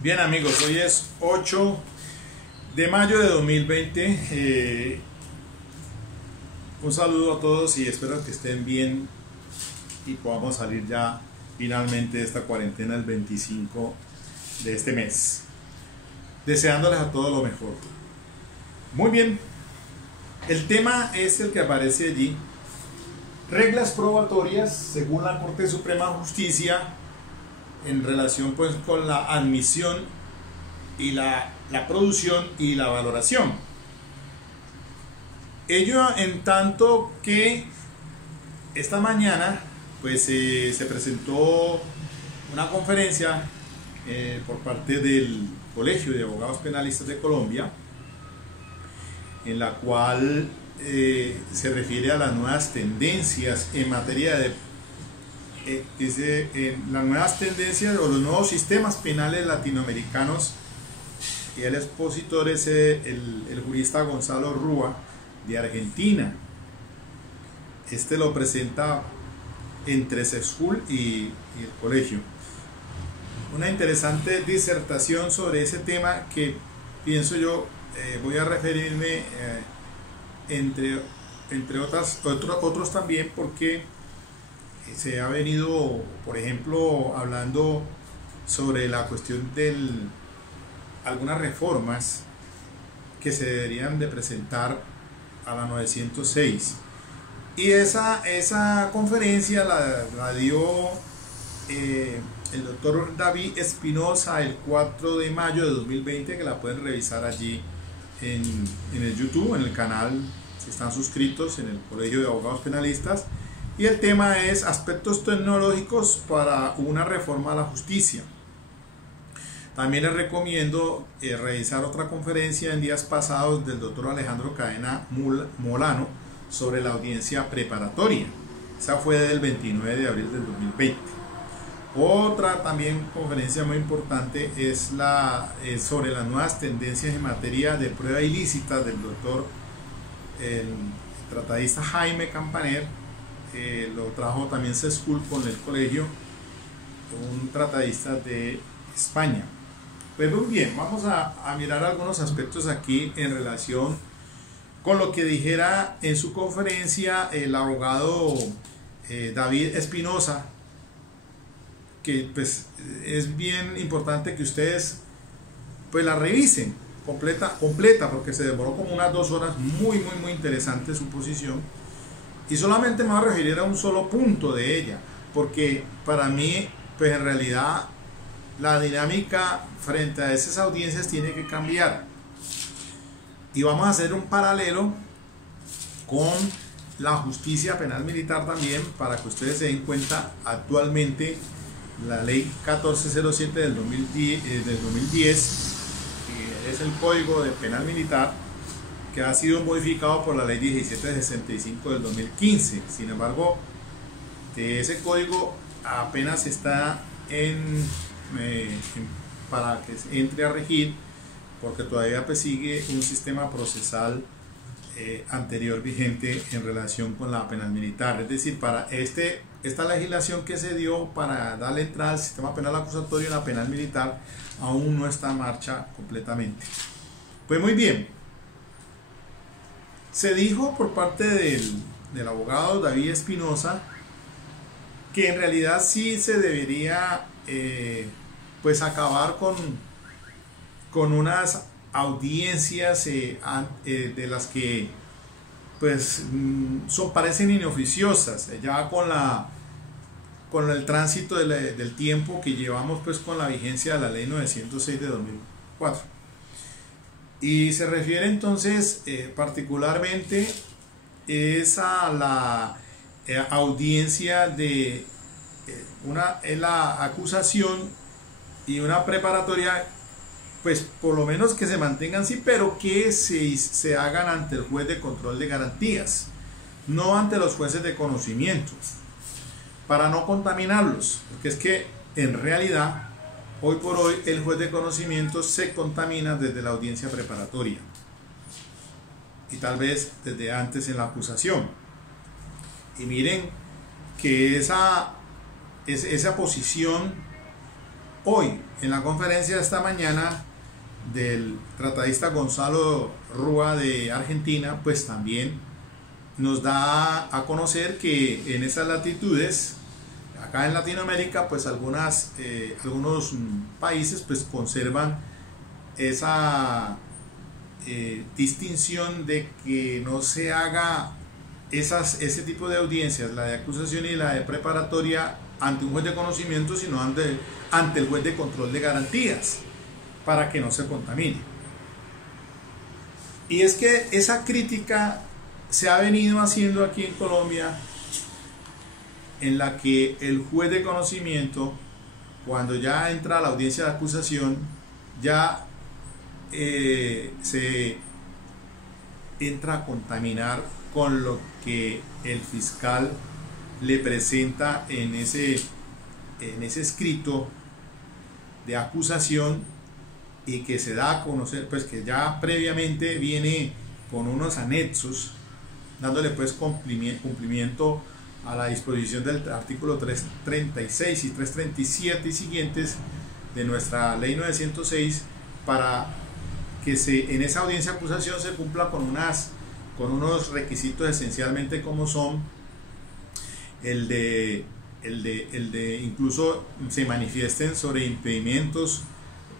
Bien amigos, hoy es 8 de mayo de 2020. Un saludo a todos y espero que estén bien y podamos salir ya finalmente de esta cuarentena el 25 de este mes. Deseándoles a todos lo mejor. Muy bien, el tema es el que aparece allí. Reglas probatorias según la Corte Suprema de Justicia en relación pues con la admisión y la producción y la valoración. Ello en tanto que esta mañana pues se presentó una conferencia por parte del Colegio de Abogados Penalistas de Colombia, en la cual se refiere a las nuevas tendencias en materia de las nuevas tendencias o los nuevos sistemas penales latinoamericanos, y el expositor es el jurista Gonzalo Rúa de Argentina. Este lo presenta entre CESCUL y el colegio. Una interesante disertación sobre ese tema que pienso yo voy a referirme entre otros también, porque se ha venido, por ejemplo, hablando sobre la cuestión de algunas reformas que se deberían de presentar a la 906. Y esa conferencia la dio el doctor David Espinosa el 4 de mayo de 2020, que la pueden revisar allí en el YouTube, en el canal, si están suscritos en el Colegio de Abogados Penalistas. Y el tema es aspectos tecnológicos para una reforma a la justicia. También les recomiendo revisar otra conferencia en días pasados del doctor Alejandro Cadena Molano sobre la audiencia preparatoria. Esa fue del 29 de abril del 2020. Otra también conferencia muy importante es sobre las nuevas tendencias en materia de prueba ilícita del doctor el tratadista Jaime Campaner. Lo trajo también CESCUL con el colegio, un tratadista de España. Pues muy bien, vamos a mirar algunos aspectos aquí en relación con lo que dijera en su conferencia el abogado David Espinosa, que pues es bien importante que ustedes pues la revisen completa, porque se demoró como unas 2 horas. Muy interesante su posición. Y solamente me voy a referir a un solo punto de ella, porque para mí, pues en realidad, la dinámica frente a esas audiencias tiene que cambiar. Y vamos a hacer un paralelo con la justicia penal militar también, para que ustedes se den cuenta. Actualmente, la ley 1407 del 2010 es el Código de Penal Militar, que ha sido modificado por la ley 1765 del 2015. Sin embargo, de ese código apenas está para que entre a regir, porque todavía pues sigue un sistema procesal anterior vigente en relación con la penal militar. Es decir, para esta legislación que se dio para darle entrada al sistema penal acusatorio en la penal militar aún no está en marcha completamente. Pues muy bien, se dijo por parte del abogado David Espinosa que en realidad sí se debería pues acabar con unas audiencias de las que pues parecen inoficiosas, ya con el tránsito del tiempo que llevamos pues con la vigencia de la ley 906 de 2004. Y se refiere entonces particularmente es a la audiencia de la acusación y una preparatoria, pues por lo menos que se mantengan sí, pero que se hagan ante el juez de control de garantías, no ante los jueces de conocimiento, para no contaminarlos, porque es que en realidad hoy por hoy el juez de conocimiento se contamina desde la audiencia preparatoria y tal vez desde antes en la acusación. Y miren que esa posición hoy, en la conferencia de esta mañana del tratadista Gonzalo Rúa de Argentina, pues también nos da a conocer que en esas latitudes, acá en Latinoamérica, pues algunos países pues conservan esa distinción de que no se haga ese tipo de audiencias, la de acusación y la de preparatoria, ante un juez de conocimiento, sino ante el juez de control de garantías, para que no se contamine. Y es que esa crítica se ha venido haciendo aquí en Colombia, en la que el juez de conocimiento, cuando ya entra a la audiencia de acusación, ya se entra a contaminar con lo que el fiscal le presenta en ese escrito de acusación, y que se da a conocer, pues que ya previamente viene con unos anexos, dándole pues cumplimiento a la disposición del artículo 336 y 337 y siguientes de nuestra ley 906, para que en esa audiencia de acusación se cumpla con unos requisitos, esencialmente como son el de incluso se manifiesten sobre impedimentos,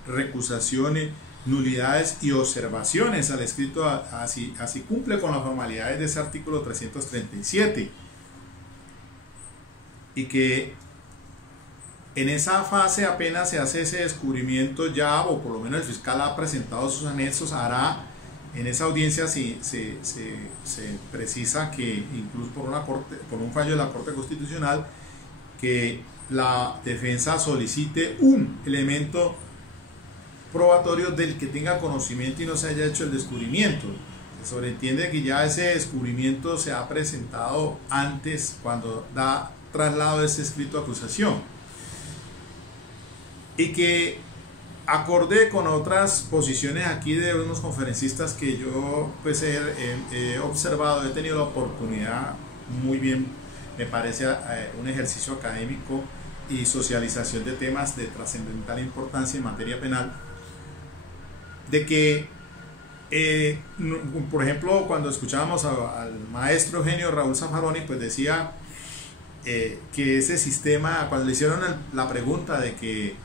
recusaciones, nulidades y observaciones al escrito, así cumple con las formalidades de ese artículo 337, y que en esa fase apenas se hace ese descubrimiento ya, o por lo menos el fiscal ha presentado sus anexos, hará en esa audiencia si se precisa que incluso por un fallo de la Corte Constitucional, que la defensa solicite un elemento probatorio del que tenga conocimiento y no se haya hecho el descubrimiento. Se sobreentiende que ya ese descubrimiento se ha presentado antes, cuando da traslado de ese escrito de acusación, y que acorde con otras posiciones aquí de unos conferencistas que yo pues he observado, he tenido la oportunidad, muy bien, me parece un ejercicio académico y socialización de temas de trascendental importancia en materia penal, de que por ejemplo, cuando escuchábamos al maestro Eugenio Raúl Zaffaroni, pues decía que ese sistema, cuando le hicieron la pregunta de que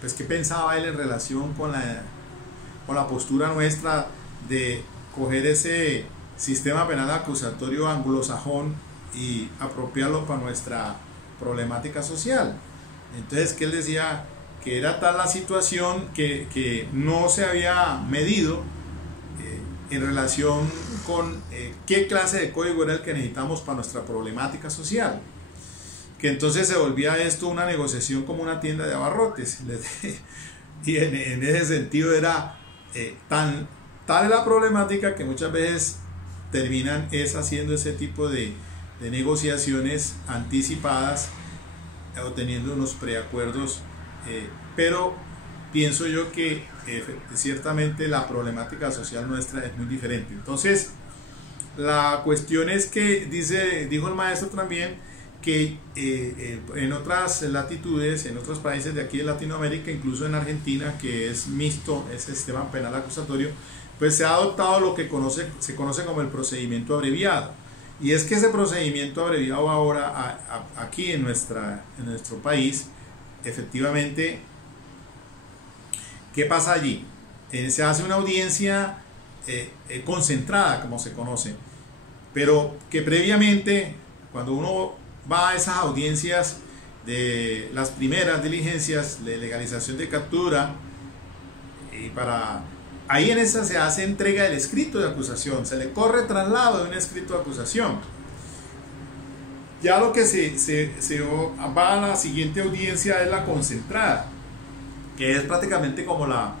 pues qué pensaba él en relación con la postura nuestra de coger ese sistema penal acusatorio anglosajón y apropiarlo para nuestra problemática social, entonces que él decía que era tal la situación que no se había medido en relación con qué clase de código era el que necesitamos para nuestra problemática social, que entonces se volvía esto una negociación como una tienda de abarrotes, y en ese sentido era tal es la problemática que muchas veces terminan haciendo ese tipo de negociaciones anticipadas, obteniendo unos preacuerdos, pero pienso yo que ciertamente la problemática social nuestra es muy diferente. Entonces la cuestión es que dijo el maestro también que en otras latitudes, en otros países de aquí de Latinoamérica, incluso en Argentina, que es mixto ese sistema penal acusatorio, pues se ha adoptado lo que se conoce como el procedimiento abreviado. Y es que ese procedimiento abreviado ahora aquí en nuestro país, efectivamente, ¿qué pasa allí? Se hace una audiencia concentrada, como se conoce, pero que previamente, cuando uno va a esas audiencias de las primeras diligencias de legalización de captura, y ahí en esa se hace entrega del escrito de acusación, se le corre traslado de un escrito de acusación. Ya lo que se va a la siguiente audiencia es la concentrada, que es prácticamente como la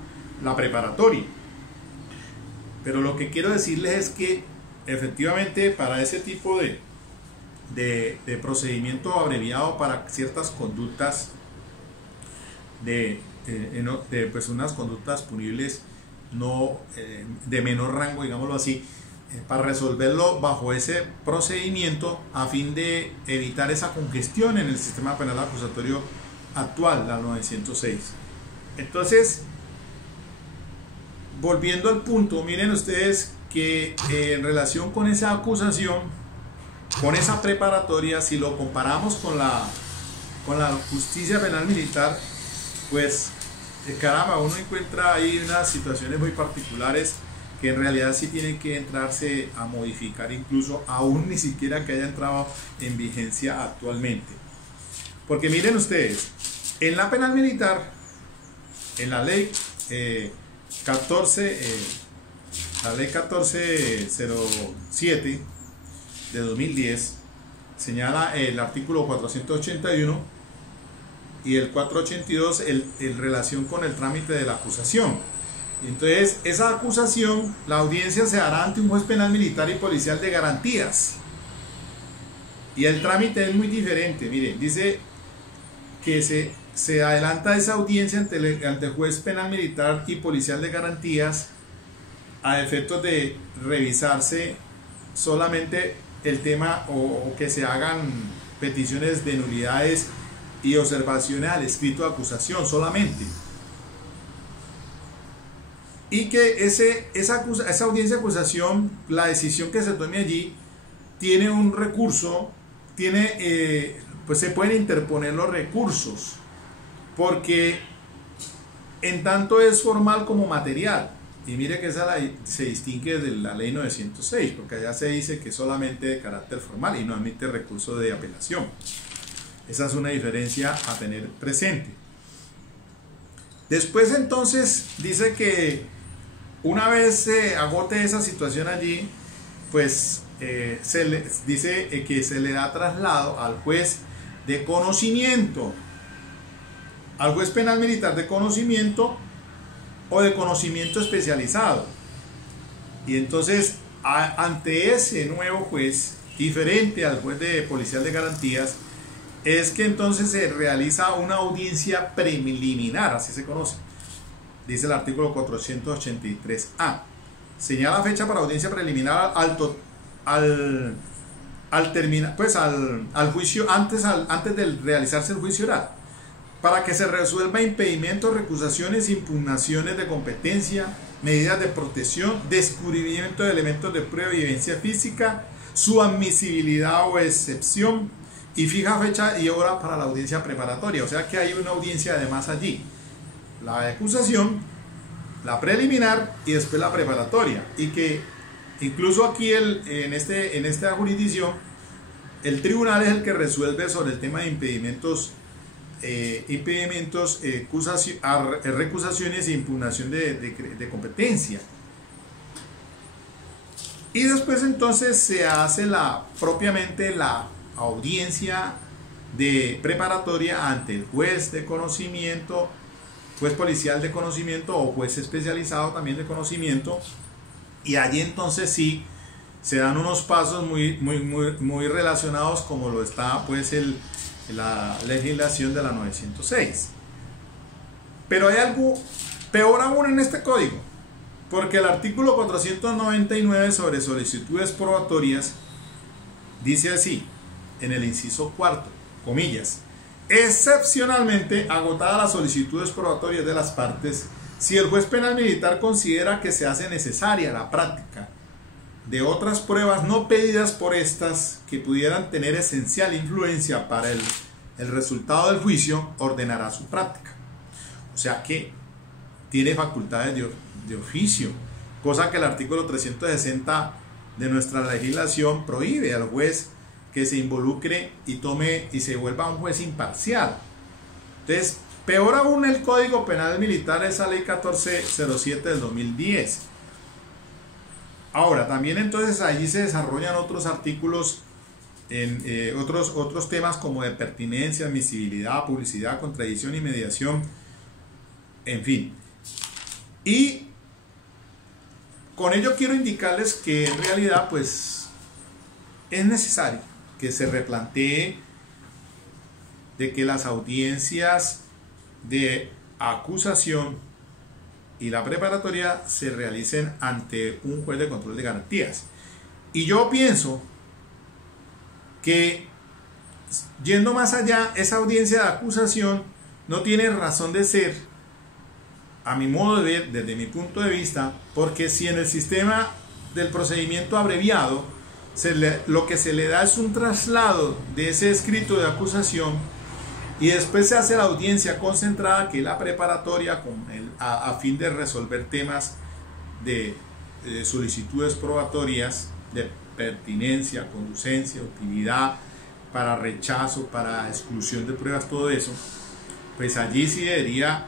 preparatoria. Pero lo que quiero decirles es que efectivamente para ese tipo de procedimiento abreviado para ciertas conductas pues unas conductas punibles no de menor rango, digámoslo así, para resolverlo bajo ese procedimiento, a fin de evitar esa congestión en el sistema penal acusatorio actual, la 906. Entonces, volviendo al punto, miren ustedes que en relación con esa acusación, con esa preparatoria, si lo comparamos con la justicia penal militar, pues caramba, uno encuentra ahí unas situaciones muy particulares que en realidad sí tienen que entrarse a modificar, incluso aún ni siquiera que haya entrado en vigencia actualmente. Porque miren ustedes, en la penal militar, en la ley 1407 de 2010, señala el artículo 481 y el 482 en relación con el trámite de la acusación. Entonces, esa acusación, la audiencia se hará ante un juez penal militar y policial de garantías. Y el trámite es muy diferente. Miren, dice que se adelanta esa audiencia ante el juez penal militar y policial de garantías a efectos de revisarse solamente el tema o que se hagan peticiones de nulidades y observaciones al escrito de acusación solamente. Y que esa audiencia de acusación, la decisión que se tome allí, tiene un recurso, pues se pueden interponer los recursos, porque en tanto es formal como material. Y mire que esa se distingue de la ley 906, porque allá se dice que es solamente de carácter formal y no admite recurso de apelación. Esa es una diferencia a tener presente. Después entonces dice que una vez se agote esa situación allí, pues dice que se le da traslado al juez de conocimiento, al juez penal militar de conocimiento o de conocimiento especializado. Y entonces ante ese nuevo juez, diferente al juez de policial de garantías, es que entonces se realiza una audiencia preliminar, así se conoce. Dice el artículo 483A. Señala fecha para audiencia preliminar al terminar, pues al juicio, antes de realizarse el juicio oral, para que se resuelva impedimentos, recusaciones, impugnaciones de competencia, medidas de protección, descubrimiento de elementos de prueba y evidencia física, su admisibilidad o excepción, y fija fecha y hora para la audiencia preparatoria. O sea que hay una audiencia además allí, la de acusación, la preliminar y después la preparatoria, y que incluso aquí en esta jurisdicción el tribunal es el que resuelve sobre el tema de impedimentos, recusaciones e impugnación de competencia. Y después entonces se hace propiamente la audiencia de preparatoria ante el juez de conocimiento, juez policial de conocimiento o juez especializado también de conocimiento, y allí entonces sí se dan unos pasos muy relacionados como lo está pues la legislación de la 906. Pero hay algo peor aún en este código, porque el artículo 499 sobre solicitudes probatorias dice así, en el inciso cuarto, comillas: excepcionalmente, agotadas las solicitudes probatorias de las partes, si el juez penal militar considera que se hace necesaria la práctica de otras pruebas no pedidas por estas que pudieran tener esencial influencia para el resultado del juicio, ordenará su práctica. O sea que tiene facultades de oficio, cosa que el artículo 360 de nuestra legislación prohíbe al juez que se involucre y tome y se vuelva un juez imparcial. Entonces, peor aún, el Código Penal Militar, esa ley 1407 del 2010. Ahora, también entonces allí se desarrollan otros artículos, otros temas como de pertinencia, admisibilidad, publicidad, contradicción y mediación, en fin. Y con ello quiero indicarles que en realidad pues es necesario que se replantee de que las audiencias de acusación y la preparatoria se realicen ante un juez de control de garantías. Y yo pienso que, yendo más allá, esa audiencia de acusación no tiene razón de ser, a mi modo de ver, desde mi punto de vista, porque si en el sistema del procedimiento abreviado lo que se le da es un traslado de ese escrito de acusación y después se hace la audiencia concentrada, que es la preparatoria, a fin de resolver temas de solicitudes probatorias, de pertinencia, conducencia, utilidad, para rechazo, para exclusión de pruebas, todo eso, pues allí sí debería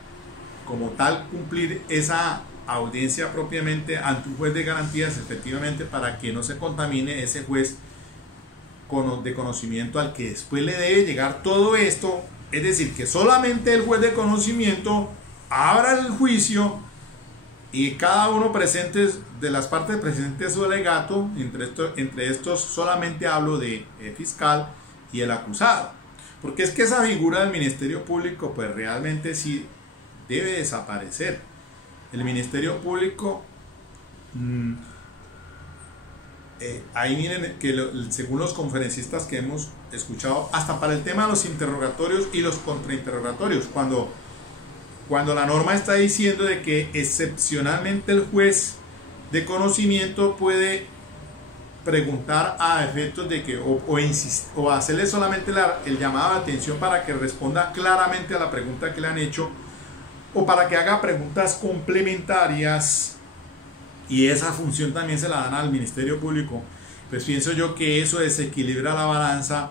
como tal cumplir esa audiencia propiamente ante un juez de garantías, efectivamente, para que no se contamine ese juez de conocimiento al que después le debe llegar todo esto. Es decir, que solamente el juez de conocimiento abra el juicio y cada uno presente, de las partes presente su alegato. Entre estos solamente hablo de fiscal y el acusado, porque es que esa figura del Ministerio Público pues realmente sí debe desaparecer. El Ministerio Público, ahí miren que según los conferencistas que hemos escuchado, hasta para el tema de los interrogatorios y los contrainterrogatorios, cuando la norma está diciendo de que excepcionalmente el juez de conocimiento puede preguntar a efectos de que o hacerle solamente el llamado de atención para que responda claramente a la pregunta que le han hecho, o para que haga preguntas complementarias, y esa función también se la dan al Ministerio Público, pues pienso yo que eso desequilibra la balanza,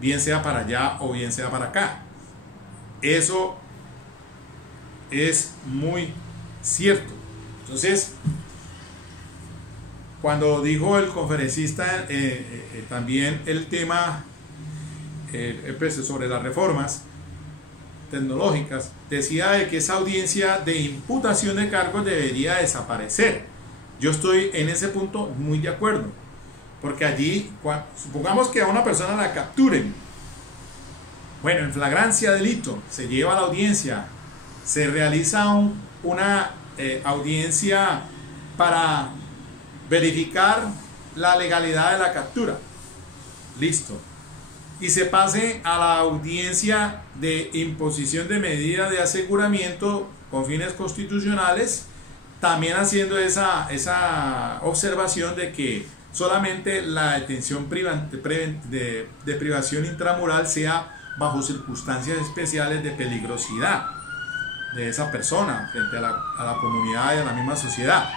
bien sea para allá o bien sea para acá. Eso es muy cierto. Entonces, cuando dijo el conferencista también el tema sobre las reformas tecnológicas, decía de que esa audiencia de imputación de cargos debería desaparecer. Yo estoy en ese punto muy de acuerdo, porque allí, supongamos que a una persona la capturen, bueno, en flagrancia delito, se lleva a la audiencia, se realiza una audiencia para verificar la legalidad de la captura, listo, y se pase a la audiencia de imposición de medida de aseguramiento con fines constitucionales, también haciendo esa observación de que solamente la detención de privación intramural sea bajo circunstancias especiales de peligrosidad de esa persona frente a la comunidad y a la misma sociedad,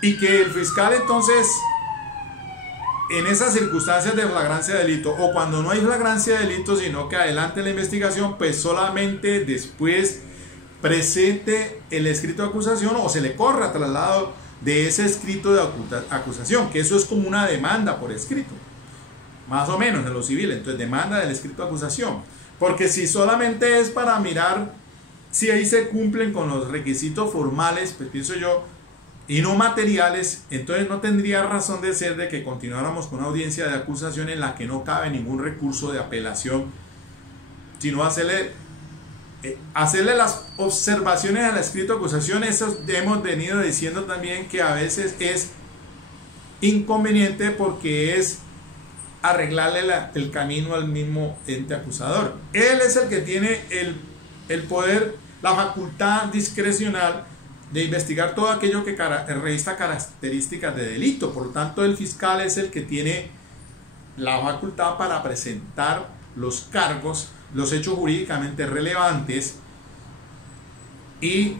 y que el fiscal entonces, en esas circunstancias de flagrancia de delito, o cuando no hay flagrancia de delito sino que adelante la investigación, pues solamente después presente el escrito de acusación o se le corra traslado de ese escrito de acusación, que eso es como una demanda por escrito, más o menos en lo civil. Entonces, demanda del escrito de acusación, porque si solamente es para mirar si ahí se cumplen con los requisitos formales, pues pienso yo, y no materiales, entonces no tendría razón de ser de que continuáramos con una audiencia de acusación en la que no cabe ningún recurso de apelación, sino hacerle las observaciones al escrito de acusación. Eso hemos venido diciendo también, que a veces es inconveniente porque es arreglarle el camino al mismo ente acusador. Él es el que tiene el poder, la facultad discrecional de investigar todo aquello que revista características de delito. Por lo tanto, el fiscal es el que tiene la facultad para presentar los cargos, los hechos jurídicamente relevantes, y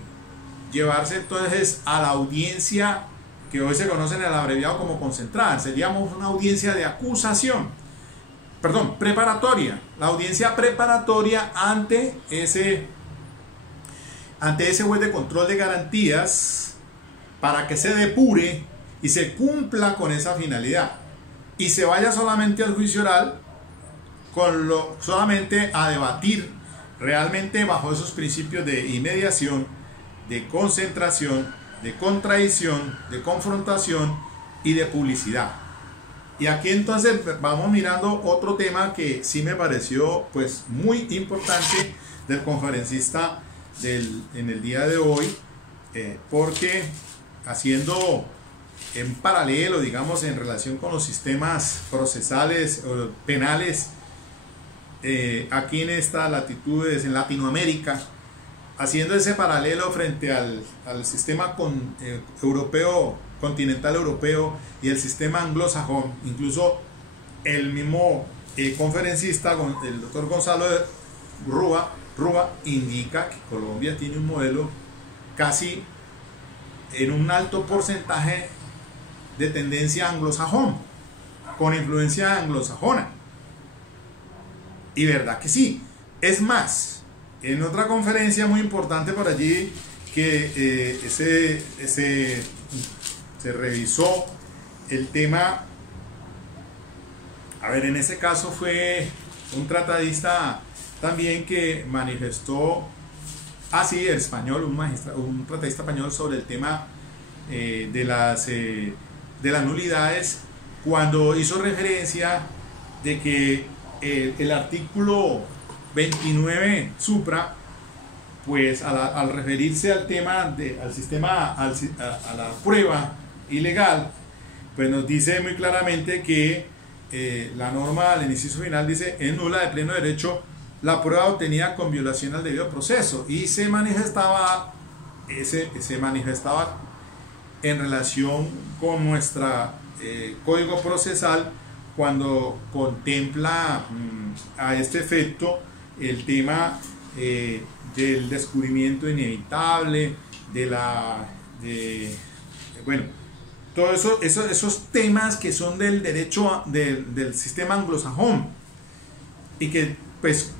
llevarse entonces a la audiencia que hoy se conoce en el abreviado como concentrada. Seríamos una audiencia de acusación, perdón, preparatoria, la audiencia preparatoria ante ese juez de control de garantías, para que se depure y se cumpla con esa finalidad, y se vaya solamente al juicio oral, solamente a debatir realmente bajo esos principios de inmediación, de concentración, de contradicción, de confrontación y de publicidad. Y aquí entonces vamos mirando otro tema que sí me pareció pues muy importante del conferencista en el día de hoy, porque haciendo en paralelo, digamos, en relación con los sistemas procesales o penales aquí en estas latitudes, en Latinoamérica, haciendo ese paralelo frente al sistema europeo, continental europeo y el sistema anglosajón. Incluso el mismo conferencista, el doctor Gonzalo Rúa, indica que Colombia tiene un modelo casi en un alto porcentaje de tendencia anglosajón, con influencia anglosajona. Y verdad que sí. Es más, en otra conferencia muy importante por allí que se revisó el tema, a ver, en ese caso fue un tratadista también que manifestó, el español, un tratadista español sobre el tema de las nulidades, cuando hizo referencia de que el artículo 29 supra, pues al referirse al tema al sistema, a la prueba ilegal, pues nos dice muy claramente que la norma al inciso final dice: es nula de pleno derecho la prueba obtenida con violación al debido proceso, y se manifestaba en relación con nuestro código procesal, cuando contempla a este efecto el tema del descubrimiento inevitable, bueno, todos esos temas que son del derecho del sistema anglosajón, y que pues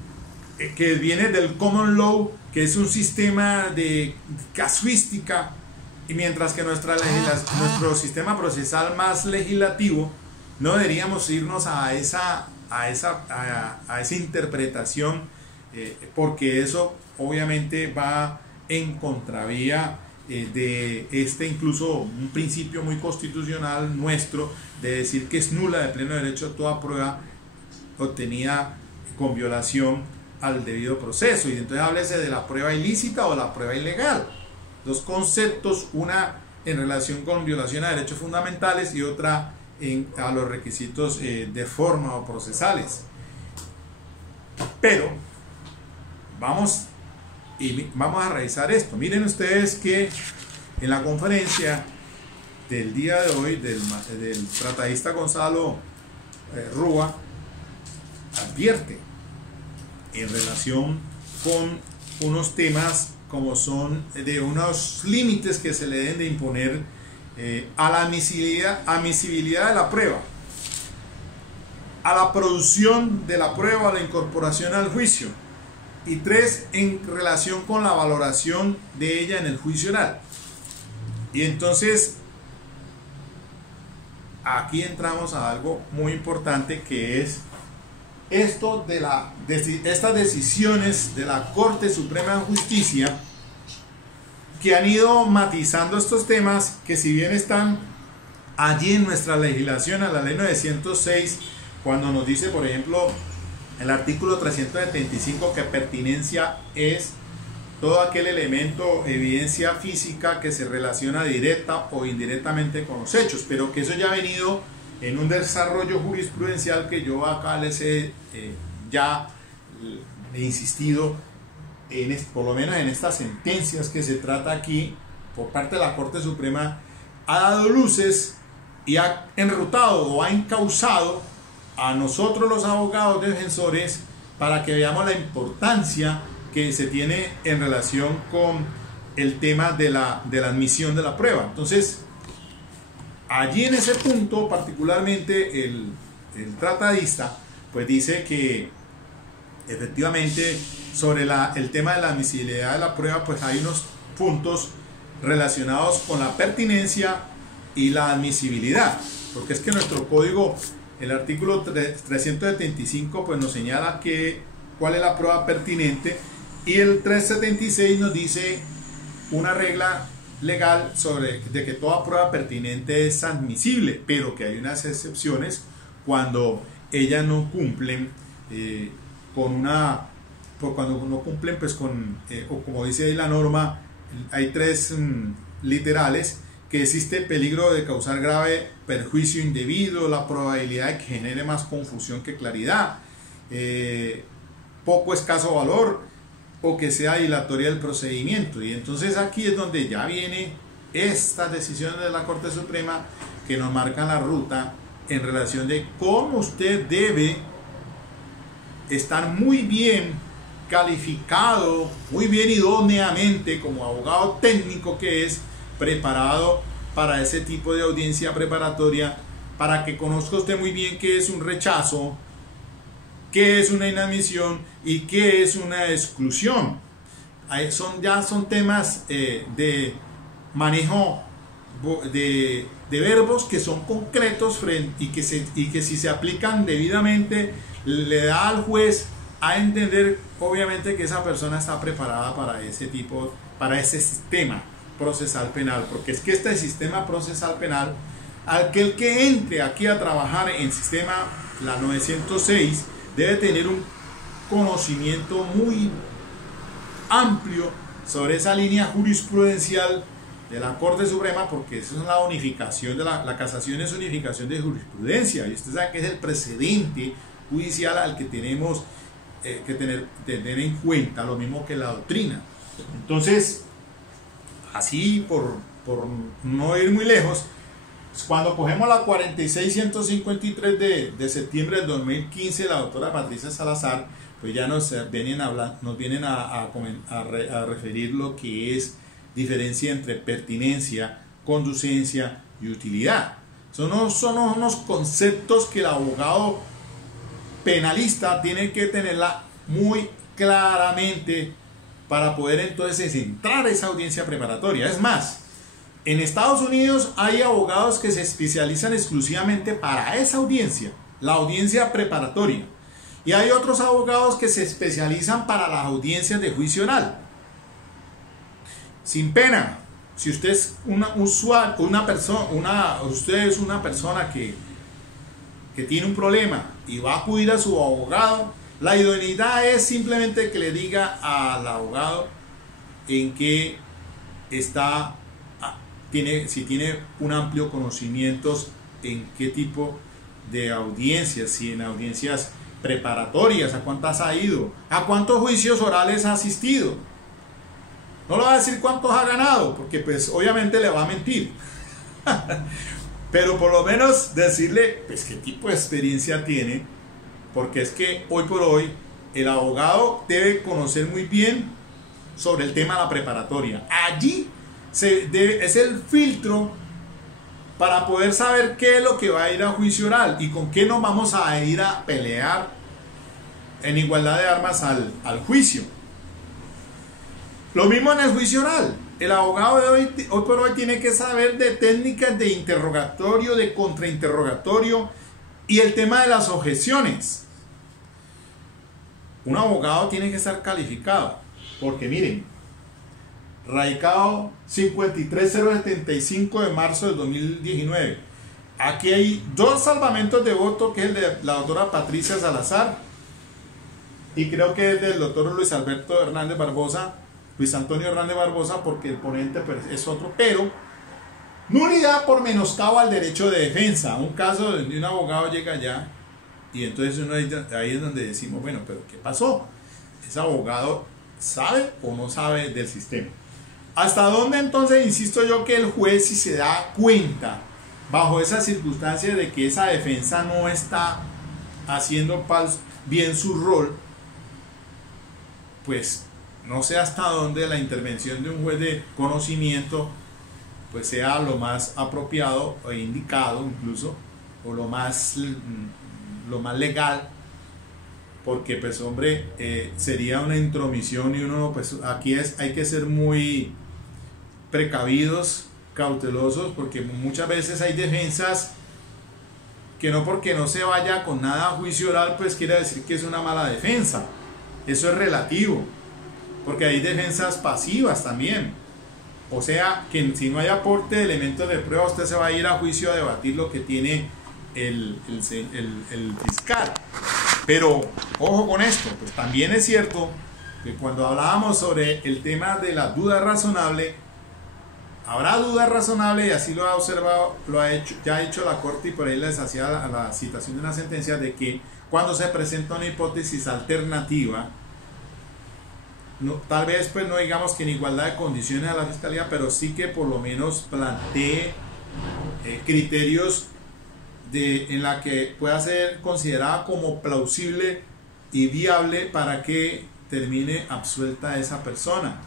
que viene del common law, que es un sistema de casuística, y mientras que nuestro sistema procesal más legislativo, no deberíamos irnos a esa interpretación, porque eso obviamente va en contravía de incluso un principio muy constitucional nuestro, de decir que es nula de pleno derecho toda prueba obtenida con violación al debido proceso. Y entonces háblese de la prueba ilícita o la prueba ilegal. Dos conceptos, una en relación con violación a derechos fundamentales y otra a los requisitos de forma o procesales. Pero vamos a revisar esto. Miren ustedes que en la conferencia del día de hoy del tratadista Gonzalo Rúa advierte en relación con unos temas como son de unos límites que se le deben de imponer a la admisibilidad de la prueba, a la producción de la prueba, a la incorporación al juicio, y 3, en relación con la valoración de ella en el juicio oral. Y entonces aquí entramos a algo muy importante, que es esto estas decisiones de la Corte Suprema de Justicia, que han ido matizando estos temas, que si bien están allí en nuestra legislación, a la ley 906, cuando nos dice, por ejemplo, el artículo 375, que pertinencia es todo aquel elemento, evidencia física que se relaciona directa o indirectamente con los hechos, pero que eso ya ha venido en un desarrollo jurisprudencial que yo acá les he insistido, por lo menos en estas sentencias que se trata aquí por parte de la Corte Suprema, ha dado luces y ha enrutado o ha encauzado a nosotros los abogados defensores para que veamos la importancia que se tiene en relación con el tema de la admisión de la prueba. Entonces, allí en ese punto particularmente el tratadista pues dice que efectivamente sobre el tema de la admisibilidad de la prueba, pues hay unos puntos relacionados con la pertinencia y la admisibilidad, porque es que nuestro código, el artículo 375, pues nos señala cuál es la prueba pertinente, y el 376 nos dice una regla legal de que toda prueba pertinente es admisible, pero que hay unas excepciones cuando ellas no cumplen cuando no cumplen pues o como dice ahí la norma, hay 3 literales, que existe el peligro de causar grave perjuicio indebido, la probabilidad de que genere más confusión que claridad, poco escaso valor o que sea dilatoria del procedimiento. Y entonces aquí es donde ya viene estas decisiones de la Corte Suprema que nos marcan la ruta en relación de cómo usted debe estar muy bien calificado, muy bien idóneamente como abogado técnico que es, preparado para ese tipo de audiencia preparatoria, para que conozca usted muy bien qué es un rechazo, qué es una inadmisión y qué es una exclusión. Ya son temas de manejo de verbos que son concretos y que si se aplican debidamente le da al juez a entender obviamente que esa persona está preparada para ese sistema procesal penal, porque es que este sistema procesal penal, aquel que entre aquí a trabajar en sistema, la 906, debe tener un conocimiento muy amplio sobre esa línea jurisprudencial de la Corte Suprema, porque eso es la unificación de la casación, es unificación de jurisprudencia, y usted sabe que es el precedente judicial al que tenemos que tener en cuenta, lo mismo que la doctrina. Entonces, así por no ir muy lejos, cuando cogemos la 46153 de septiembre del 2015, la doctora Patricia Salazar, pues ya nos vienen a referir lo que es diferencia entre pertinencia, conducencia y utilidad. Son unos conceptos que el abogado penalista tiene que tenerla muy claramente para poder entonces entrar a esa audiencia preparatoria. Es más, en Estados Unidos hay abogados que se especializan exclusivamente para esa audiencia, la audiencia preparatoria. Y hay otros abogados que se especializan para las audiencias de juicio oral. Sin pena, si usted es usted es una persona que tiene un problema y va a acudir a su abogado, la idoneidad es simplemente que le diga al abogado en qué está, si tiene un amplio conocimiento en qué tipo de audiencias, si en audiencias preparatorias, a cuántas ha ido, a cuántos juicios orales ha asistido. No le va a decir cuántos ha ganado, porque pues obviamente le va a mentir. Pero por lo menos decirle pues qué tipo de experiencia tiene, porque es que hoy por hoy el abogado debe conocer muy bien sobre el tema de la preparatoria. Allí es el filtro para poder saber qué es lo que va a ir a juicio oral y con qué nos vamos a ir a pelear en igualdad de armas al juicio. Lo mismo en el juicio oral. El abogado de hoy por hoy tiene que saber de técnicas de interrogatorio, de contrainterrogatorio y el tema de las objeciones. Un abogado tiene que estar calificado, porque miren, radicado 53075 de marzo del 2019. Aquí hay dos salvamentos de voto, que es el de la doctora Patricia Salazar y creo que es del doctor Luis Antonio Hernández Barbosa, porque el ponente es otro, pero nulidad por menoscabo al derecho de defensa. Un caso donde un abogado llega allá y entonces ahí es donde decimos, bueno, pero ¿qué pasó? ¿Ese abogado sabe o no sabe del sistema? ¿Hasta dónde entonces insisto yo que el juez, si se da cuenta bajo esa circunstancia de que esa defensa no está haciendo bien su rol, pues no sé hasta dónde la intervención de un juez de conocimiento pues sea lo más apropiado o indicado incluso, o lo más legal, porque pues hombre, sería una intromisión y uno pues aquí hay que ser muy precavidos, cautelosos, porque muchas veces hay defensas que no porque no se vaya con nada a juicio oral pues quiere decir que es una mala defensa. Eso es relativo, porque hay defensas pasivas también. O sea, que si no hay aporte de elementos de prueba, usted se va a ir a juicio a debatir lo que tiene el fiscal. Pero, ojo con esto, pues también es cierto que cuando hablábamos sobre el tema de la duda razonable, habrá duda razonable, y así lo ha observado, ya ha hecho la Corte, y por ahí les hacía la citación de una sentencia de que cuando se presenta una hipótesis alternativa, no, tal vez pues no digamos que en igualdad de condiciones a la fiscalía, pero sí que por lo menos plantee criterios en la que pueda ser considerada como plausible y viable para que termine absuelta esa persona.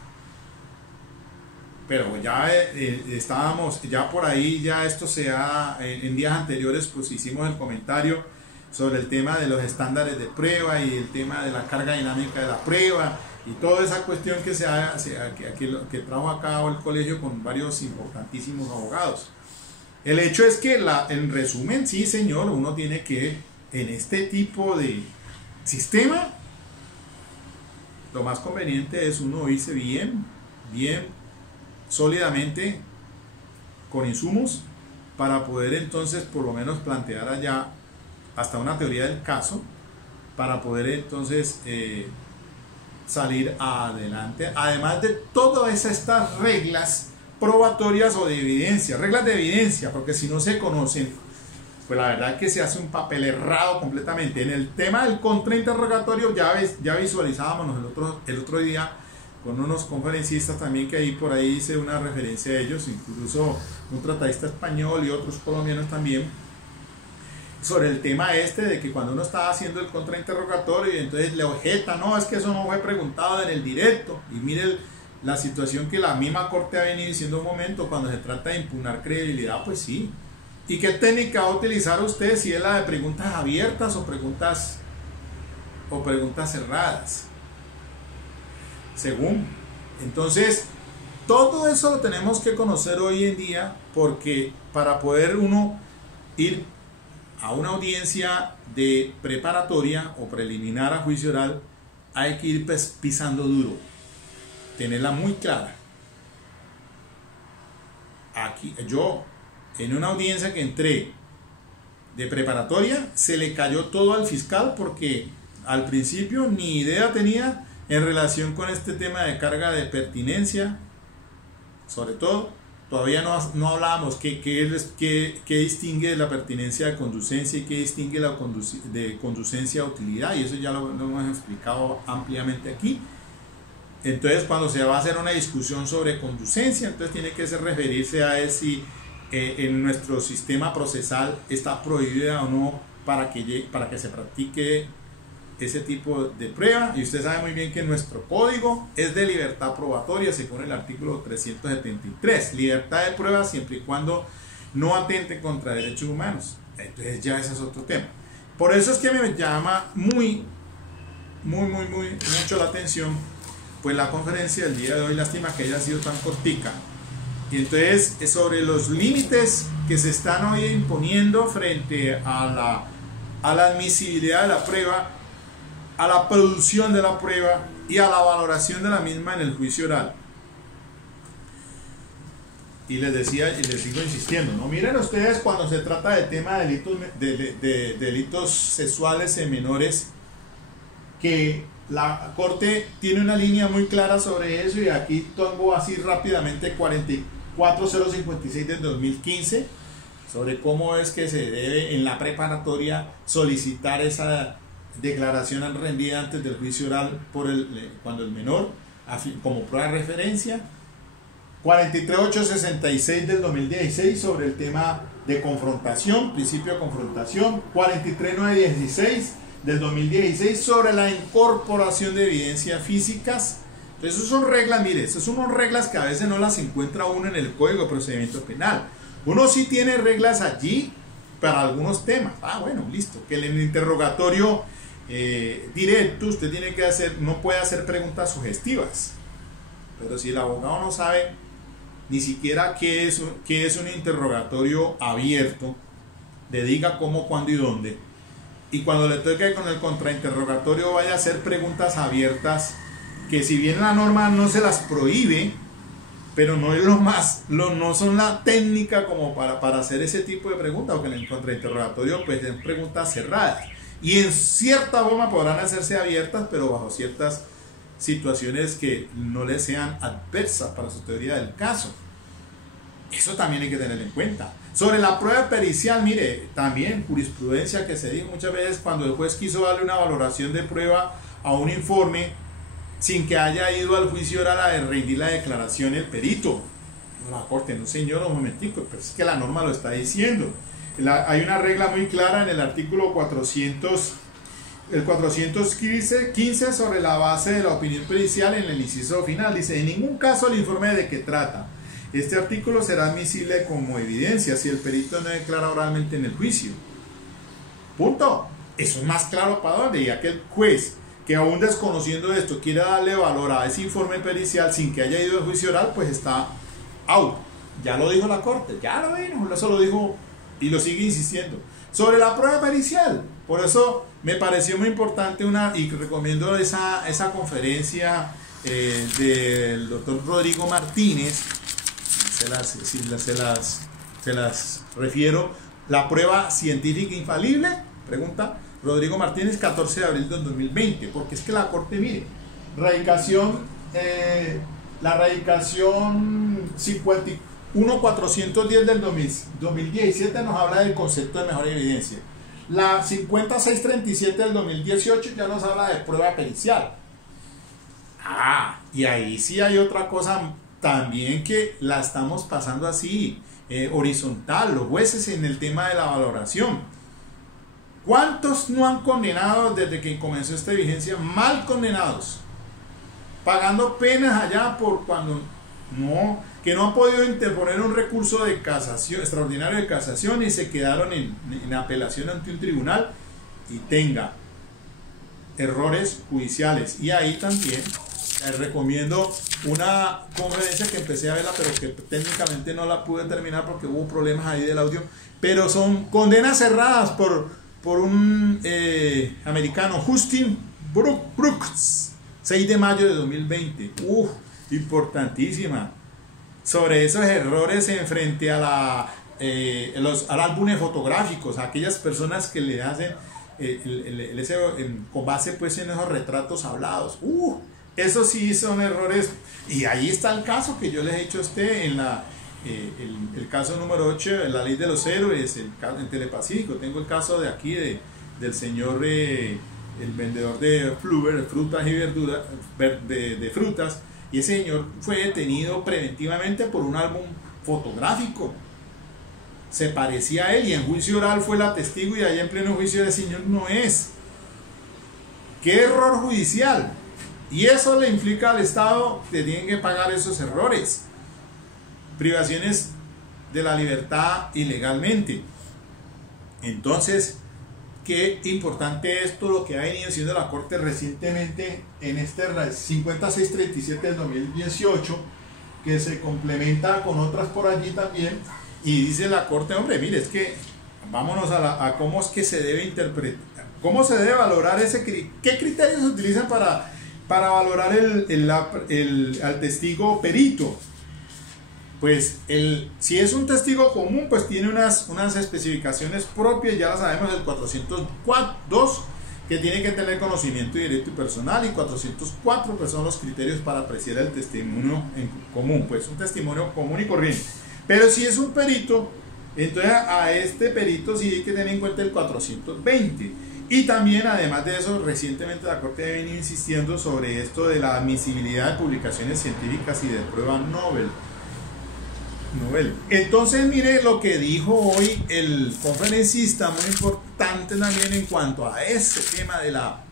Pero ya estábamos, ya por ahí, ya esto se ha, en días anteriores pues hicimos el comentario sobre el tema de los estándares de prueba y el tema de la carga dinámica de la prueba y toda esa cuestión que trajo a cabo el colegio con varios importantísimos abogados. El hecho es que, en resumen, sí señor, uno tiene que, en este tipo de sistema, lo más conveniente es uno irse bien sólidamente con insumos para poder entonces por lo menos plantear allá hasta una teoría del caso para poder entonces salir adelante, además de todas estas reglas probatorias o de evidencia, reglas de evidencia, porque si no se conocen, pues la verdad es que se hace un papel errado completamente. En el tema del contrainterrogatorio ya visualizábamos el otro día con unos conferencistas también, que ahí por ahí hice una referencia a ellos, incluso un tratadista español y otros colombianos también, sobre el tema de que cuando uno estaba haciendo el contrainterrogatorio y entonces le objeta, no, es que eso no fue preguntado en el directo, y mire la situación que la misma corte ha venido diciendo un momento, cuando se trata de impugnar credibilidad, pues sí. ¿Y qué técnica va a utilizar usted, si es la de preguntas abiertas o preguntas cerradas? Según. Entonces, todo eso lo tenemos que conocer hoy en día, porque para poder uno ir a una audiencia de preparatoria o preliminar a juicio oral, hay que ir pisando duro, tenerla muy clara. Aquí yo, en una audiencia que entré de preparatoria, se le cayó todo al fiscal porque al principio ni idea tenía en relación con este tema de carga de pertinencia. Sobre todo, todavía no hablábamos qué distingue la pertinencia de conducencia y qué distingue de conducencia a utilidad, y eso ya lo hemos explicado ampliamente aquí. Entonces, cuando se va a hacer una discusión sobre conducencia, entonces tiene que referirse a si en nuestro sistema procesal está prohibida o no para que se practique ese tipo de prueba. Y usted sabe muy bien que nuestro código es de libertad probatoria según el artículo 373, libertad de prueba siempre y cuando no atente contra derechos humanos. Entonces ya ese es otro tema. Por eso es que me llama mucho la atención pues la conferencia del día de hoy. Lástima que haya sido tan cortica. Y entonces sobre los límites que se están hoy imponiendo frente a la admisibilidad de la prueba, a la producción de la prueba y a la valoración de la misma en el juicio oral. Y les decía y les sigo insistiendo, ¿no? Miren ustedes, cuando se trata de tema de delitos sexuales en menores, que la Corte tiene una línea muy clara sobre eso, y aquí tengo así rápidamente 44056 del 2015 sobre cómo es que se debe en la preparatoria solicitar esa declaración rendida antes del juicio oral cuando el menor, como prueba de referencia. 43866 del 2016 sobre el tema de confrontación, principio de confrontación. 43916 del 2016 sobre la incorporación de evidencias físicas. Entonces, esas son reglas, mire, esas son unas reglas que a veces no las encuentra uno en el Código de Procedimiento Penal. Uno sí tiene reglas allí para algunos temas. Bueno, listo, que en el interrogatorio directo usted tiene que no puede hacer preguntas sugestivas. Pero si el abogado no sabe ni siquiera qué es un interrogatorio abierto, le diga cómo, cuándo y dónde, y cuando le toque con el contrainterrogatorio vaya a hacer preguntas abiertas, que si bien la norma no se las prohíbe, pero no es no son la técnica como para hacer ese tipo de preguntas, porque en el contrainterrogatorio pues son preguntas cerradas, y en cierta forma podrán hacerse abiertas, pero bajo ciertas situaciones que no le sean adversas para su teoría del caso. Eso también hay que tener en cuenta. Sobre la prueba pericial, mire, también jurisprudencia que se dijo muchas veces cuando el juez quiso darle una valoración de prueba a un informe sin que haya ido al juicio oral a rendir la declaración el perito. La corte, no señor, un momentico, pero es que la norma lo está diciendo. Hay una regla muy clara en el artículo 415 sobre la base de la opinión pericial en el inciso final. Dice, en ningún caso el informe de que trata este artículo será admisible como evidencia si el perito no declara oralmente en el juicio. Punto. Eso es más claro para dónde. Y aquel juez que aún desconociendo esto quiera darle valor a ese informe pericial sin que haya ido al juicio oral, pues está out. Ya lo dijo la corte, ya lo dijo, eso lo dijo y lo sigue insistiendo. Sobre la prueba pericial, por eso me pareció muy importante y recomiendo esa conferencia del doctor Rodrigo Martínez, se las refiero, la prueba científica infalible, pregunta Rodrigo Martínez, 14 de abril del 2020, porque es que la corte, mire, la radicación 51410 del 2017 nos habla del concepto de mejor evidencia. La 50637 del 2018 ya nos habla de prueba pericial. Y ahí sí hay otra cosa también que la estamos pasando así, horizontal, los jueces en el tema de la valoración. ¿Cuántos no han condenado desde que comenzó esta vigencia? Mal condenados, pagando penas allá por cuando que no han podido interponer un recurso de casación, extraordinario de casación, y se quedaron en apelación ante un tribunal y tenga errores judiciales. Y ahí también recomiendo una conferencia que empecé a verla, pero que técnicamente no la pude terminar porque hubo problemas ahí del audio, pero son condenas cerradas por un americano, Justin Brooks, 6 de mayo de 2020. Importantísima, sobre esos errores en frente a los álbumes fotográficos, a aquellas personas que le hacen con base pues en esos retratos hablados. Esos sí son errores, y ahí está el caso que yo les he dicho a usted en el caso número 8, la ley de los héroes, en Telepacífico. Tengo el caso de aquí del señor, el vendedor de frutas y verduras, de frutas, y ese señor fue detenido preventivamente por un álbum fotográfico. Se parecía a él y en juicio oral fue la testigo, y allá en pleno juicio el señor no es. ¡Qué error judicial! Y eso le implica al Estado que tienen que pagar esos errores. Privaciones de la libertad ilegalmente. Entonces, qué importante esto, lo que ha venido haciendo la Corte recientemente en este 5637 del 2018, que se complementa con otras por allí también, y dice la Corte, hombre, mire, es que vámonos a cómo es que se debe interpretar, cómo se debe valorar qué criterios se utilizan para valorar al testigo perito. Pues si es un testigo común, pues tiene unas especificaciones propias, ya las sabemos, el 402, que tiene que tener conocimiento directo y personal, y 404 pues son los criterios para apreciar el testimonio en común, pues un testimonio común y corriente. Pero si es un perito, entonces a este perito sí hay que tener en cuenta el 420. Y también, además de eso, recientemente la Corte ha venido insistiendo sobre esto de la admisibilidad de publicaciones científicas y de prueba Nobel. Entonces, mire lo que dijo hoy el conferencista, muy importante también en cuanto a ese tema de la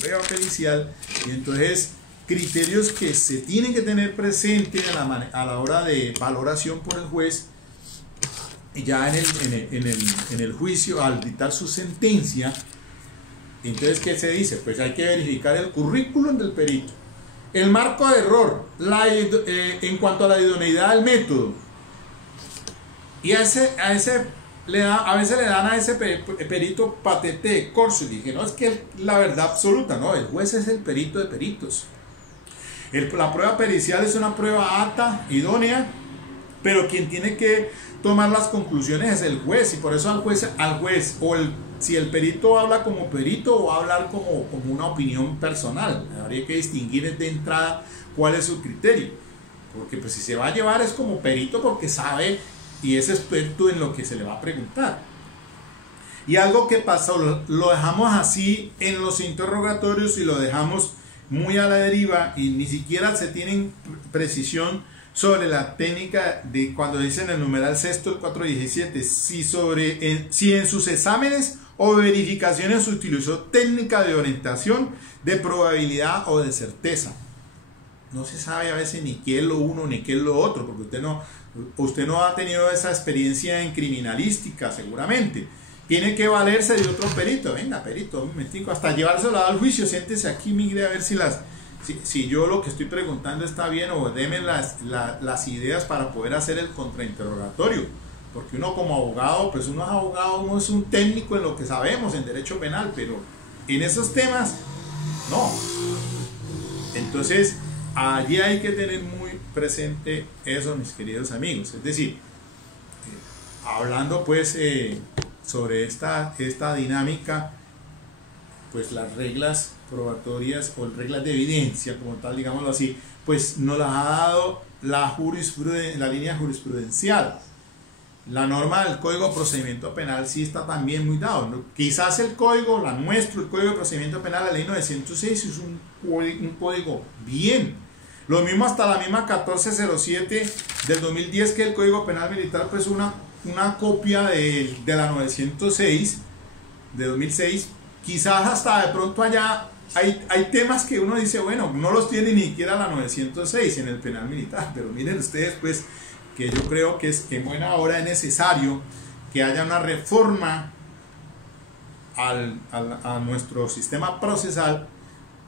prueba pericial. Y entonces, criterios que se tienen que tener presente a la hora de valoración por el juez, ya en el juicio, al dictar su sentencia. Entonces, ¿qué se dice? Pues hay que verificar el currículum del perito, el marco de error, en cuanto a la idoneidad del método. Y a veces le dan a ese perito patente corso, y dije, no, es que la verdad absoluta, no, el juez es el perito de peritos. La prueba pericial es una prueba apta, idónea, pero quien tiene que tomar las conclusiones es el juez, y por eso al juez si el perito habla como perito o va a hablar como una opinión personal, habría que distinguir de entrada cuál es su criterio, porque pues si se va a llevar es como perito porque sabe y es experto en lo que se le va a preguntar. Y algo que pasó, lo dejamos así en los interrogatorios y lo dejamos muy a la deriva y ni siquiera se tienen precisión sobre la técnica de cuando dicen el numeral sexto, el 417, si en sus exámenes o verificaciones se utilizó técnica de orientación, de probabilidad o de certeza. No se sabe a veces ni qué es lo uno ni qué es lo otro, porque usted no ha tenido esa experiencia en criminalística seguramente. Tiene que valerse de otro perito. Venga, perito, un momentico, hasta llevárselo al juicio, siéntese aquí, migre, a ver si yo lo que estoy preguntando está bien, o deme las ideas para poder hacer el contrainterrogatorio. Porque uno como abogado, pues uno es abogado, uno es un técnico en lo que sabemos en derecho penal, pero en esos temas, no. Entonces, allí hay que tener muy presente eso, mis queridos amigos. Es decir, hablando pues sobre esta dinámica, pues las reglas probatorias o reglas de evidencia, como tal, digámoslo así, pues nos las ha dado la línea jurisprudencial. La norma del Código de Procedimiento Penal sí está también muy dado, ¿no? Quizás el código, el Código de Procedimiento Penal, la ley 906, es un código bien. Lo mismo hasta la misma 1407 del 2010, que el Código Penal Militar, pues una copia de la 906 de 2006. Quizás hasta de pronto allá hay temas que uno dice, bueno, no los tiene ni siquiera la 906 en el penal militar, pero miren ustedes pues que yo creo que en buena hora es necesario que haya una reforma a nuestro sistema procesal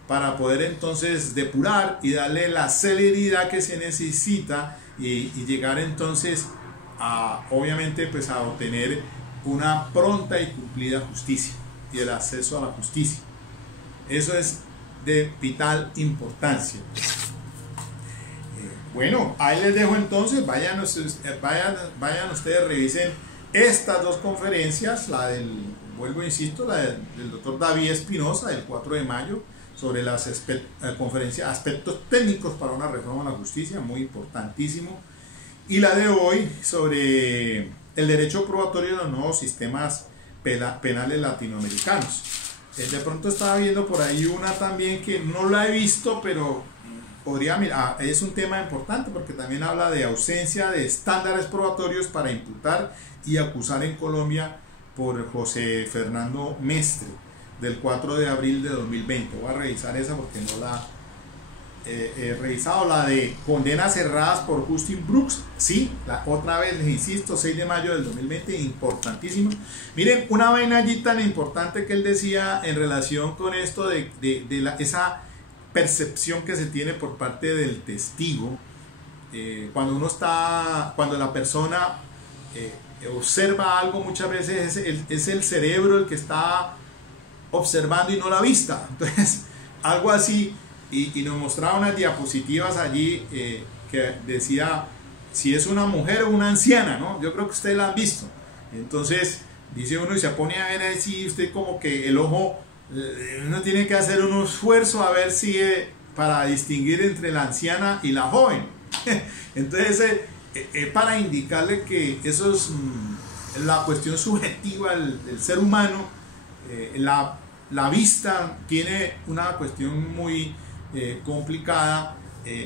para poder entonces depurar y darle la celeridad que se necesita y llegar entonces a, obviamente, pues a obtener una pronta y cumplida justicia y el acceso a la justicia. Eso es de vital importancia. Bueno, ahí les dejo entonces, vayan ustedes, revisen estas dos conferencias, vuelvo insisto, la del doctor David Espinosa del 4 de mayo, sobre las aspectos técnicos para una reforma a la justicia, muy importantísimo, y la de hoy sobre el derecho probatorio de los nuevos sistemas penales latinoamericanos. De pronto estaba viendo por ahí una también que no la he visto, pero podría mirar, es un tema importante porque también habla de ausencia de estándares probatorios para imputar y acusar en Colombia, por José Fernando Mestre, del 4 de abril de 2020. Voy a revisar esa porque no la he revisado. La de condenas cerradas por Justin Brooks, sí, otra vez les insisto, 6 de mayo del 2020, importantísimo. Miren, una vaina allí tan importante que él decía en relación con esto de esa percepción que se tiene por parte del testigo, cuando la persona observa algo, muchas veces es el cerebro el que está observando y no la vista. Entonces, algo así, y nos mostraba unas diapositivas allí que decía si es una mujer o una anciana, ¿no? Yo creo que ustedes la han visto. Entonces, dice uno y se pone a ver ahí, si usted como que el ojo, uno tiene que hacer un esfuerzo a ver si para distinguir entre la anciana y la joven. Entonces, para indicarle que eso es la cuestión subjetiva del ser humano. La vista tiene una cuestión muy complicada,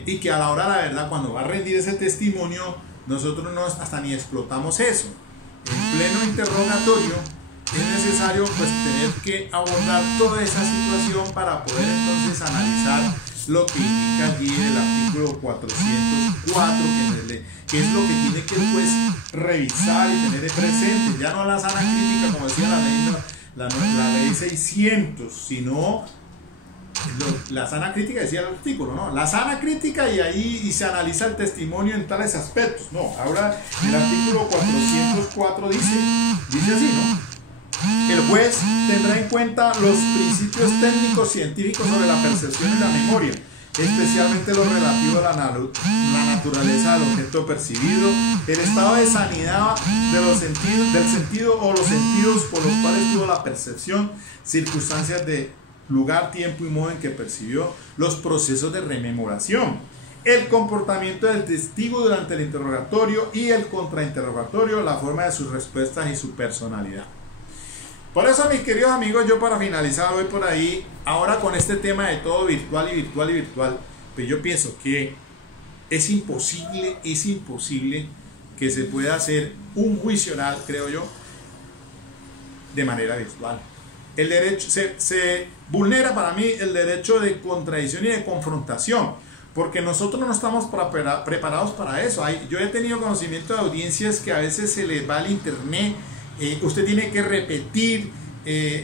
y que a la hora, la verdad, cuando va a rendir ese testimonio, nosotros no hasta ni explotamos eso. En pleno interrogatorio es necesario pues tener que abordar toda esa situación para poder entonces analizar lo que indica allí el artículo 404, que es lo que tiene que el juez revisar y tener presente, ya no la sana crítica como decía la ley 600, sino la sana crítica, decía el artículo, ¿no? La sana crítica, y ahí se analiza el testimonio en tales aspectos. No, ahora el artículo 404 dice así, ¿no? El juez tendrá en cuenta los principios técnicos científicos sobre la percepción y la memoria, especialmente lo relativo a la naturaleza del objeto percibido, el estado de sanidad del sentido o los sentidos por los cuales tuvo la percepción, circunstancias de lugar, tiempo y modo en que percibió, los procesos de rememoración, el comportamiento del testigo durante el interrogatorio y el contrainterrogatorio, la forma de sus respuestas y su personalidad. Por eso, mis queridos amigos, yo para finalizar voy por ahí, ahora con este tema de todo virtual y virtual y virtual, pues yo pienso que es imposible que se pueda hacer un juicio oral, creo yo, de manera virtual. El derecho, se vulnera para mí el derecho de contradicción y de confrontación, porque nosotros no estamos preparados para eso. Yo he tenido conocimiento de audiencias que a veces se les va al internet, usted tiene que repetir,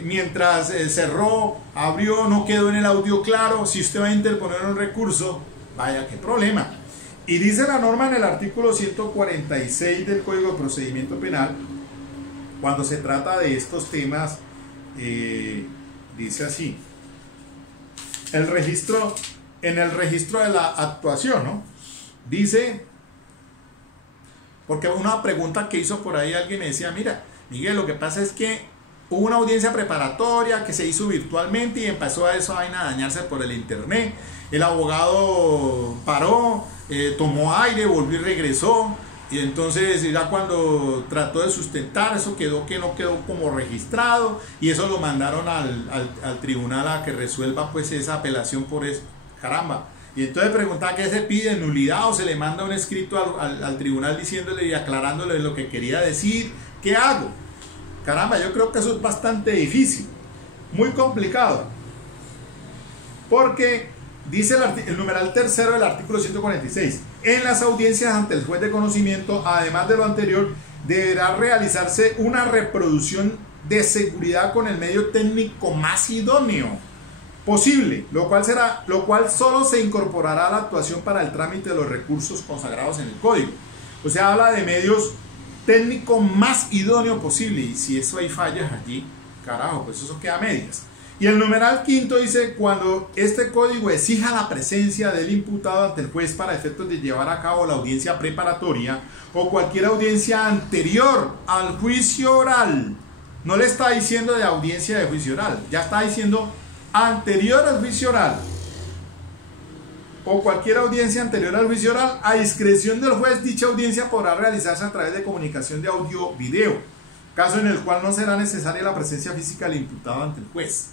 mientras cerró, abrió, no quedó en el audio claro, si usted va a interponer un recurso, vaya qué problema. Y dice la norma en el artículo 146 del Código de Procedimiento Penal, cuando se trata de estos temas, dice así, en el registro de la actuación, ¿no? Dice, porque una pregunta que hizo por ahí alguien me decía, mira, Miguel, lo que pasa es que hubo una audiencia preparatoria que se hizo virtualmente y empezó a esa vaina a dañarse por el internet. El abogado paró, tomó aire, volvió y regresó. Y entonces ya cuando trató de sustentar, eso quedó que no quedó como registrado. Y eso lo mandaron al tribunal a que resuelva pues esa apelación por eso. Caramba. Y entonces preguntaba qué se pide, nulidad, o se le manda un escrito al tribunal diciéndole y aclarándole lo que quería decir. ¿Qué hago? Caramba, yo creo que eso es bastante difícil, muy complicado, porque dice el numeral tercero del artículo 146, en las audiencias ante el juez de conocimiento, además de lo anterior, deberá realizarse una reproducción de seguridad con el medio técnico más idóneo posible, lo cual solo se incorporará a la actuación para el trámite de los recursos consagrados en el código. O sea, habla de medios técnico más idóneo posible, y si eso hay fallas allí, carajo, pues eso queda a medias. Y el numeral quinto dice, cuando este código exija la presencia del imputado ante el juez para efectos de llevar a cabo la audiencia preparatoria o cualquier audiencia anterior al juicio oral, no le está diciendo de audiencia de juicio oral, ya está diciendo anterior al juicio oral, o cualquier audiencia anterior al juicio oral, a discreción del juez, dicha audiencia podrá realizarse a través de comunicación de audio-video, caso en el cual no será necesaria la presencia física del imputado ante el juez.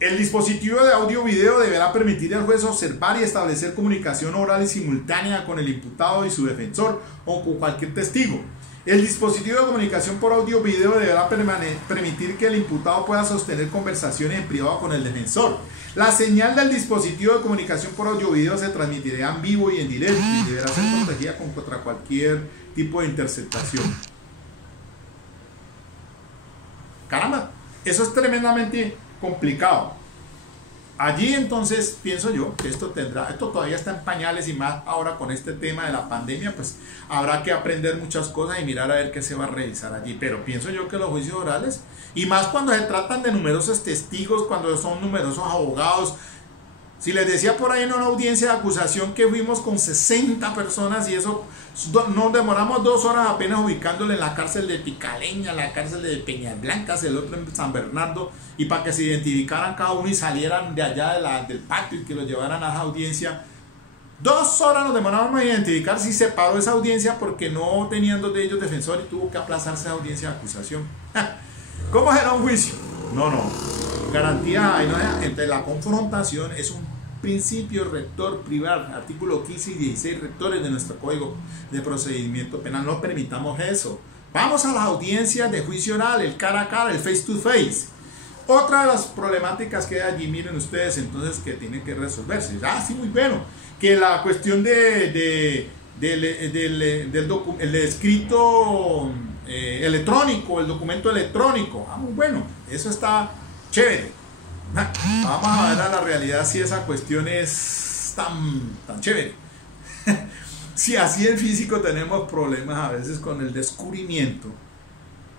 El dispositivo de audio-video deberá permitir al juez observar y establecer comunicación oral y simultánea con el imputado y su defensor o con cualquier testigo. El dispositivo de comunicación por audio-video deberá permitir que el imputado pueda sostener conversaciones en privado con el defensor. La señal del dispositivo de comunicación por audio-video se transmitirá en vivo y en directo y deberá ser protegida contra cualquier tipo de interceptación. Caramba, eso es tremendamente complicado. Allí entonces pienso yo que esto todavía está en pañales, y más ahora con este tema de la pandemia, pues habrá que aprender muchas cosas y mirar a ver qué se va a revisar allí. Pero pienso yo que los juicios orales, y más cuando se tratan de numerosos testigos, cuando son numerosos abogados. Si les decía por ahí en una audiencia de acusación que fuimos con 60 personas y eso nos demoramos 2 horas apenas ubicándole en la cárcel de Picaleña, en la cárcel de Peñas Blancas, el otro en San Bernardo, y para que se identificaran cada uno y salieran de allá del patio y que los llevaran a esa audiencia. 2 horas nos demoramos a identificar si se paró esa audiencia porque no tenían 2 de ellos defensor y tuvo que aplazarse esa audiencia de acusación. ¿Cómo será un juicio? No. Garantía hay, ¿no? Entre la confrontación es un principio rector privado, artículo 15 y 16 rectores de nuestro Código de Procedimiento Penal. No permitamos eso. Vamos a las audiencias de juicio oral, el cara a cara, el face to face. Otra de las problemáticas que hay allí, miren ustedes, entonces, que tienen que resolverse. Sí, muy bueno. Que la cuestión del escrito electrónico, el documento electrónico. Muy bueno. Eso está chévere. Vamos a ver a la realidad si esa cuestión es tan chévere. Si así en físico tenemos problemas a veces con el descubrimiento.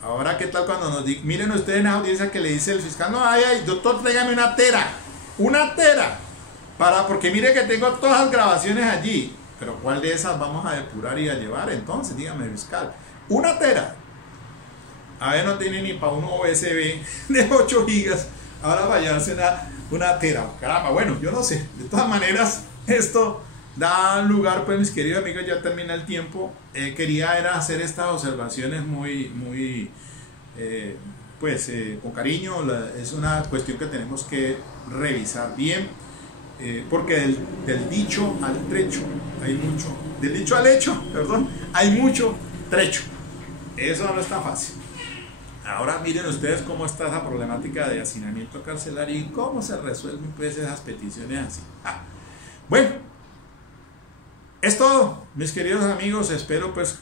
Ahora, ¿qué tal cuando nos digan? Miren ustedes en la audiencia que le dice el fiscal, no, doctor, tráigame una tera, porque mire que tengo todas las grabaciones allí. Pero ¿cuál de esas vamos a depurar y a llevar entonces? Dígame, fiscal. 1 tera. A ver, no tiene ni para un USB de 8 gigas. Ahora para llevarse una tera, caramba, bueno, yo no sé, de todas maneras, esto da lugar, pues mis queridos amigos, ya termina el tiempo. Quería era hacer estas observaciones muy, con cariño. Es una cuestión que tenemos que revisar bien, porque del dicho al trecho hay mucho, del dicho al hecho, perdón, hay mucho trecho. Eso no es tan fácil. Ahora miren ustedes cómo está esa problemática de hacinamiento carcelario y cómo se resuelven pues esas peticiones así. Bueno, es todo, mis queridos amigos. Espero pues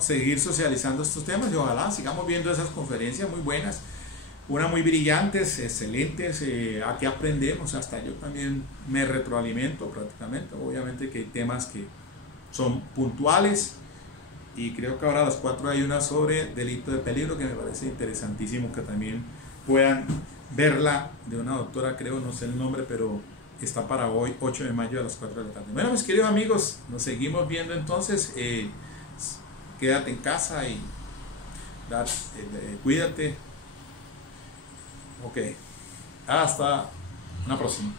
seguir socializando estos temas y ojalá sigamos viendo esas conferencias muy buenas, unas muy brillantes, excelentes. Aquí aprendemos, hasta yo también me retroalimento prácticamente. Obviamente que hay temas que son puntuales y creo que ahora a las 4 hay una sobre delito de peligro que me parece interesantísimo que también puedan verla, de una doctora, creo, no sé el nombre, pero está para hoy, 8 de mayo a las 4 de la tarde. Bueno, mis queridos amigos, nos seguimos viendo entonces. Quédate en casa y cuídate. Ok, hasta una próxima.